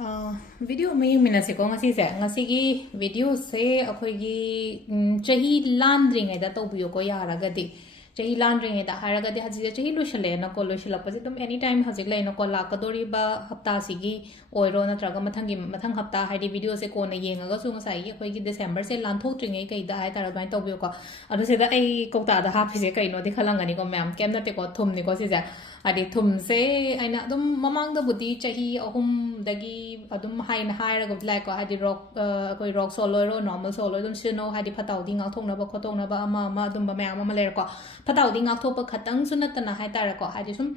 video में मिनसेको ngasi ngasi video se akhoi chahi landringeida towbiyo ko yaragadi chahi landringeida haragadi haji chahi lushale na ko lushalapase dum anytime haji lai na ko lakadori ba hapta sigi oiro na traga mathang hapta haidi video se ko na yenga su ngasai akhoi gi December se lanthok tringai kai da ai tara bain towbiyo ko adu se da ai kokta da hapise kai no di khalangani ko ma'am kem na te ko thum ni ko se ja adi thum se aina dum mamang da budi chahi ahum dagi adum hain haira go like ko hadi rock koi rock solo ro normal solo dum sino hadi phatau di ngak thong na ba khotong na ba ama dum ba ma'am ama le ko phatau di ngak thok pa khatang su na ta na hai tar ko hadi sum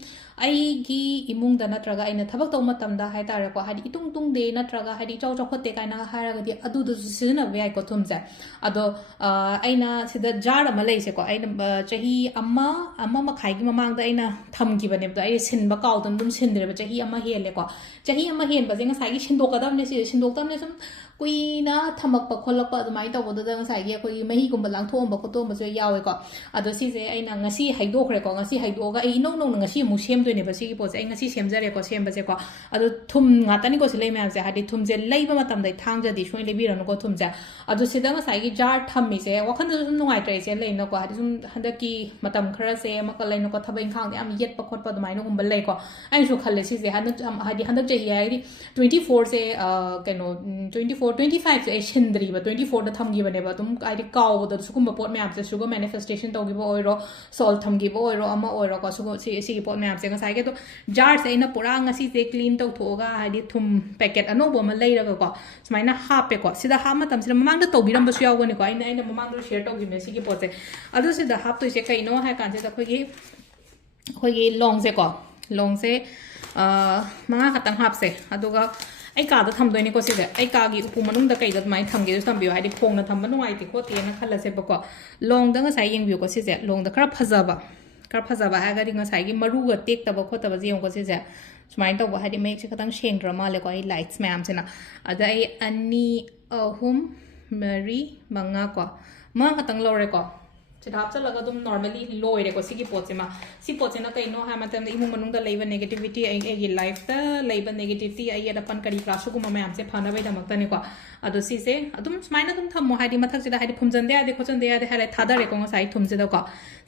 ai gi imung da na traga aina thabak to matam da hai tar ko hadi itung tung de na traga hadi chau chau khote kai na haira ga di adu du sina ve ai ko thum ja ado aina sida jar ama le se ko aina chahi ama ma khai gi mamang da aina tham gi bane da ai sin ba kaw dum sin de ba chahi ama hele ko chahi ama hen ba jeng sai gi shin do ka dam ne si shin do tam ne sum kui na thamak pa kholak pa mai ta boda da sai gi koi mahi kum ba lang thom ba khotom ba so yawe ko ado si je aina ngasi haidok re ko ngasi haidok ga ai no ngasi mu sem doi ne ba si gi po ai ngasi sem jare ko sem ba je ko ado thum nga ta ni ko si lei ma je hadi thum je lei ba matam dai thang ja di shoi le bi ran ko thum ja ado si da ngasi gi jar tham mi se wakhan da sum nungai trai se lei no ko hadi sum handa ki matam khara se ma ka lei no ko thabai khang de am yet pa khot pa mai no gum ba lei ko ai su khalle si je hadi handa je hi 24 se keno 24 25 se shindri ba 24 da thamgi bane ba tum ai ri kaw da sugum pot me am se sugo manifestation to gi bo oiro sol thamgi bo oiro ama oiro ko sugo si pot me am se ngasai ge to jar se ina pura ngasi se clean to thoga hadi thum packet ano bo ma lei ra ko smai na ha pe ko sida ha ma tam se mamang da to biram ba su yaw ne ko ina mamang do share to gi me si gi pot se adu sida hap to se kai no ha kan se da khoi gi long se ko long se manga khatang hap se aduga ai ka da tham doi ne ko se ai ka gi upu manung da kai da mai tham ge tham bi hai di khong na tham ba nuai ti ko te na khala se ba ko long da nga sai yeng bi ko se je long da khara phaja ba ha ga ri nga sai gi maru ga tek ta ba kho ta ba je ko se je smai to ba ha di make se khatang sheng drama le ko ai lights me am se na ada ai ani ahum mari manga ko ma khatang lo re ko chidap chalaga dum normally loy re ko sigi pochema si pochena kai no ha matam imung manung da leiba negativity ai life ta leiba negativity ai da pan kari class ko ma am se phana bai da makta ne ko ado si se adum smaina dum tham mo hadi mathak sida hadi phumjan de ade khojan de ade hare thada re ko ngai thum se da ko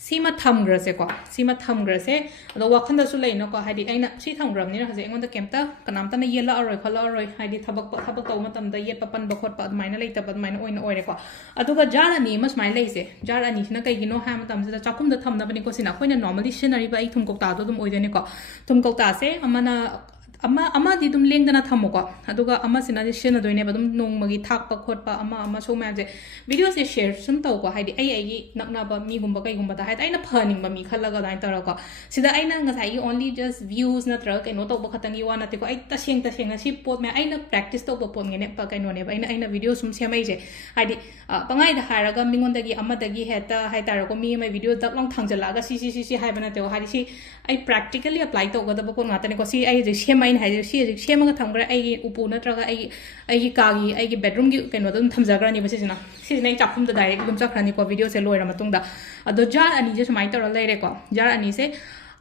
sima tham gra se ado wakhan da su lei no ko hadi aina si tham gram ni na haje engon da kemta kanam ta na yela aroi khala aroi hadi thabak to matam da yet papan ba khot pa maina lei ta ba maina oina oi re ko adu ga jara ni ma smai lei se jara ni na kai gi no ha matam se da chakum da tham na bani ko sina khoina normally shinari ba ai thum kok ta do dum oi de ne ko thum kok ta se amana ama di dum leng dana thamo ko aduga ama sina je shena doine ba dum nong magi thak pa khot pa ama so ma je video se share sum to ko haidi ai gi nakna ba mi gum ba kai gum ba da hai aina phaning ba mi khala ga dain tar ko sida aina nga sai only just views na tra kai no to ba khatang i wana te ko ai ta seng si pot me aina practice to ba pot ngene pa kai no ne ba aina video sum se mai je haidi pangai da haraga mingon da gi ama da gi heta hai tar ko mi mai video dak long thang jala ga si hai bana te haidi si ai practically apply to ga da ba ko ngata ne ko si ai je shema hai si shema ga thamgra ai upu na traga ai ka gi ai gi bedroom gi keno dum thamjagra ni basi na chapum da direct dum chakra ni ko video se loira matung da ado jar ani je smai tor lai re ko jar ani se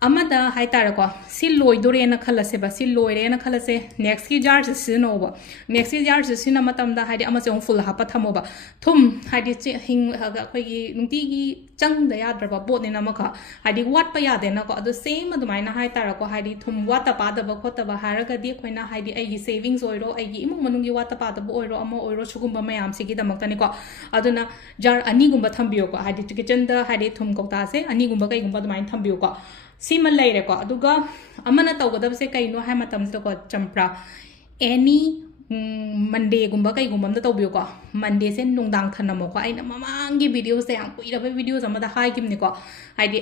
amada hai tar ko si loi dore na khala se ba si loi re na khala se next ki jar se no ba next ki jar se na matam da hai ama chong full ha pa thamo ba thum hai di hing ga khoi gi nungti gi chang da ya dra ba bot ne na ma kha hai di wat pa ya de na ko ado same adu mai na hai tar ko hai di thum wat pa da ba khot ba har ga di khoi na hai di ai gi savings oiro ai gi imung manung gi wat pa da ba oiro ama oiro chugum ba mayam se gi da mak ta ni ko aduna jar ani gum ba thambiyo ko hai di kitchen da hai di thum kok ta se ani gum ba kai gum ba mai thambiyo ko sima lai re ko aduga amana tawgadab se kai no ha matam se ko champra any Monday gumba kai gumba da tawbiyo ko Monday se nungdang thanamo ko aina mamangi video se ang kuira ba video sama da hai kim ni ko ai di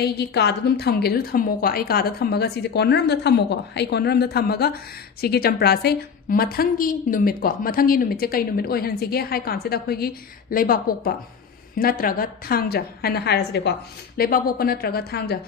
ai gi ka da dum tham ge ju thammo ko ai ka da thamaga si corner am da thammo ko ai corner am da thamaga si gi champra se mathangi numit se kai numit oi han si ge hai kan se da khoi gi leiba pok pa natraga thangja hana harasde ko leba popa natraga thangja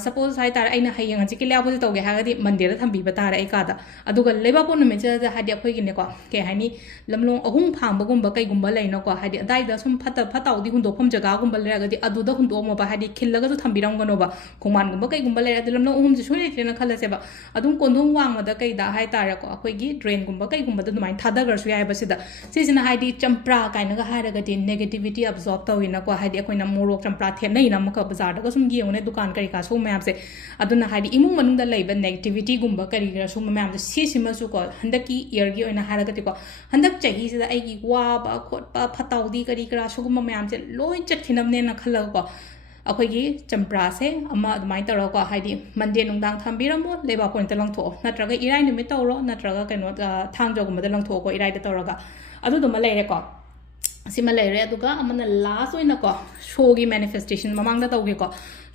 suppose hai tar aina hayang ji kilya bo to ge hagadi mandir thambi ba tar ai ka da aduga leba po nume ja hadi akhoi gi ne ko ke hani lamlong ahung phang ba gum ba kai gum ba lai na ko hadi dai da sum phataw di hundo phom jaga gum ba lai ga di adu da hundo mo ba hadi khillaga ju thambi ram gono ba kuman gum ba kai gum ba lai adu lamlong ahum ji soi ne na khala se ba adum kondong wang ma da kai da hai tar ko akhoi gi drain gum ba kai gum ba da dumai thada gar su yai ba sida sisina hadi champra kai na ga hara ga di negativity absorb to ina ko hadi akhoi na morok champra the nei na ma ka bazar da ga sum gi ne dukan kari ka so map se aduna hadi imung manung da lai ba negativity gum ba kari ga so map si sima su ko handaki year gi oina hara ga ti ko handak chahi sida ai gi wa ba khot ba phataw di kari kra so gum map se loi chat khinam ne na khala ko akhoi gi champra se ama admai taro ko hadi monday nungdang thambiramo leba point ta lang tho natraga irai numit tawro natraga keno thang jogum da lang tho ko irai da tawraga adu dum lai re ko sima lai re aduga amana last oina ko shogi manifestation mamang da tawge ko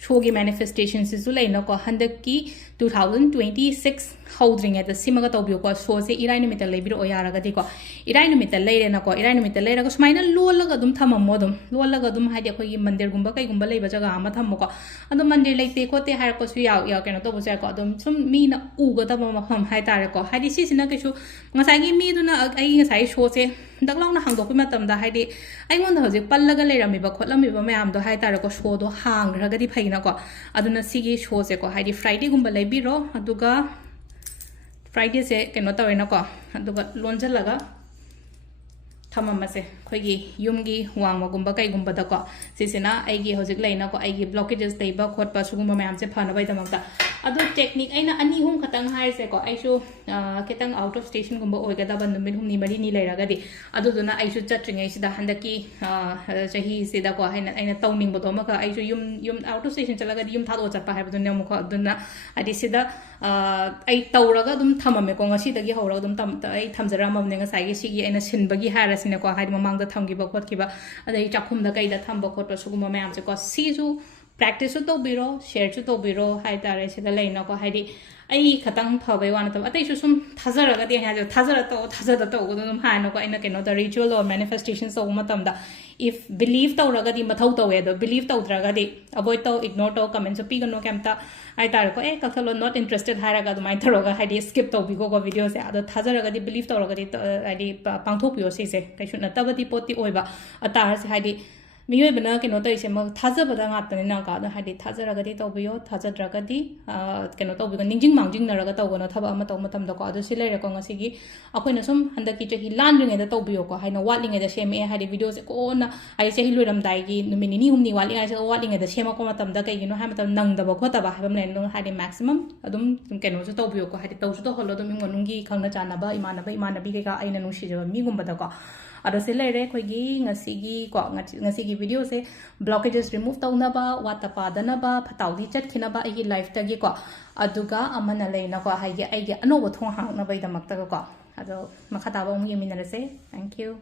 shogi manifestation sisu lai na ko handaki 2026 holdring at the simaga tawbiyo ko so se irai numit lai biro oyara ga di ko irai numit lai re na ko irai numit lai ra ko sumaina lolaga dum thamamo dum lolaga dum hadi ko gi mandir gumba kai gumba lai ba jaga ama thammo ko adu mandir lai te ko te har ko su yaw keno to bo se ko dum sum mi na u ga da ma ham hai tare ko hadi si sina ke su ngasai gi mi du na ai ngasai show se daklong na hang do pi matam da hadi ai mon da hojik pallaga lai rami ba khotlami ba mayam do hai tare ko show do hang raga di phaina ko aduna sigi show se ko hadi friday gumba lai biro aduga Friday se keno tawena ko aduga lonja laga thamama se khoigi yumgi wangma gumba kai gumba da ko sisina aigi hojik laina ko aigi blockages teiba khotpa sugumba mayam se phana bai damakta adu technique aina ani hum khatang hai se ko aisu ketang out of station gumba oiga da ban numit humni mari ni lairaga di adu duna aisu chatringai sida handaki chahi sida ko aina tawning bodo maka aisu yum out of station chalaga di yum thado chatpa hai budun nemu ko aduna adi sida ai tawraga dum thamame ko ngasi dagi hawraga dum tam ai thamjara mamne nga sai gi sigi aina sinbagi harasina ko hai mamang da thamgi ba khot kiba adai chakhum da kai da thamba khot pa suguma mayam se ko sisu practice to biro share to biro hai tare sida leina ko hai di ai khatang phabai wana tam atai su sum thajara ga di ha jo thajada to go dum ha no ko aina keno the ritual or manifestation so matam da if believe to raga di mathau to we do believe to draga di avoid to ignore to comment so pi no kamta ai tar ko kathalo not interested ha raga mai throga ha di skip to bi go video se ado thajara ga di believe to raga di ai di pangthok pyo se kai su na tabati poti oiba atar se ha di miyo bana keno to ise ma thaja bada nga tane na ka da hadi thaja raga di tawbiyo thaja draga di keno tawbiyo ningjing mangjing na raga tawgono thaba ama taw matam da ko adu silai re ko ngasi gi akoina sum handaki chahi landringe da tawbiyo ko haina watlinge da seme hadi video se ko na ai chahi loiram dai gi numini ni humni watlinge se watlinge da sema ko matam da kai gi no ha matam nang da ba khota ba habam len no hadi maximum adum keno su tawbiyo ko hadi tawsu to holo dum ngonungi khangna chanaba imanabi kai ka aina nu shijaba mi gumba da ko ado silai re khoi gi ngasi gi video se blockages remove taunaba watapa danaba phataudi chat khinaba ai life ta gi ko aduga amana leina ko hai gi ai gi anobo thong hang na bai da makta ko ado makha ta ba um yeminare se thank you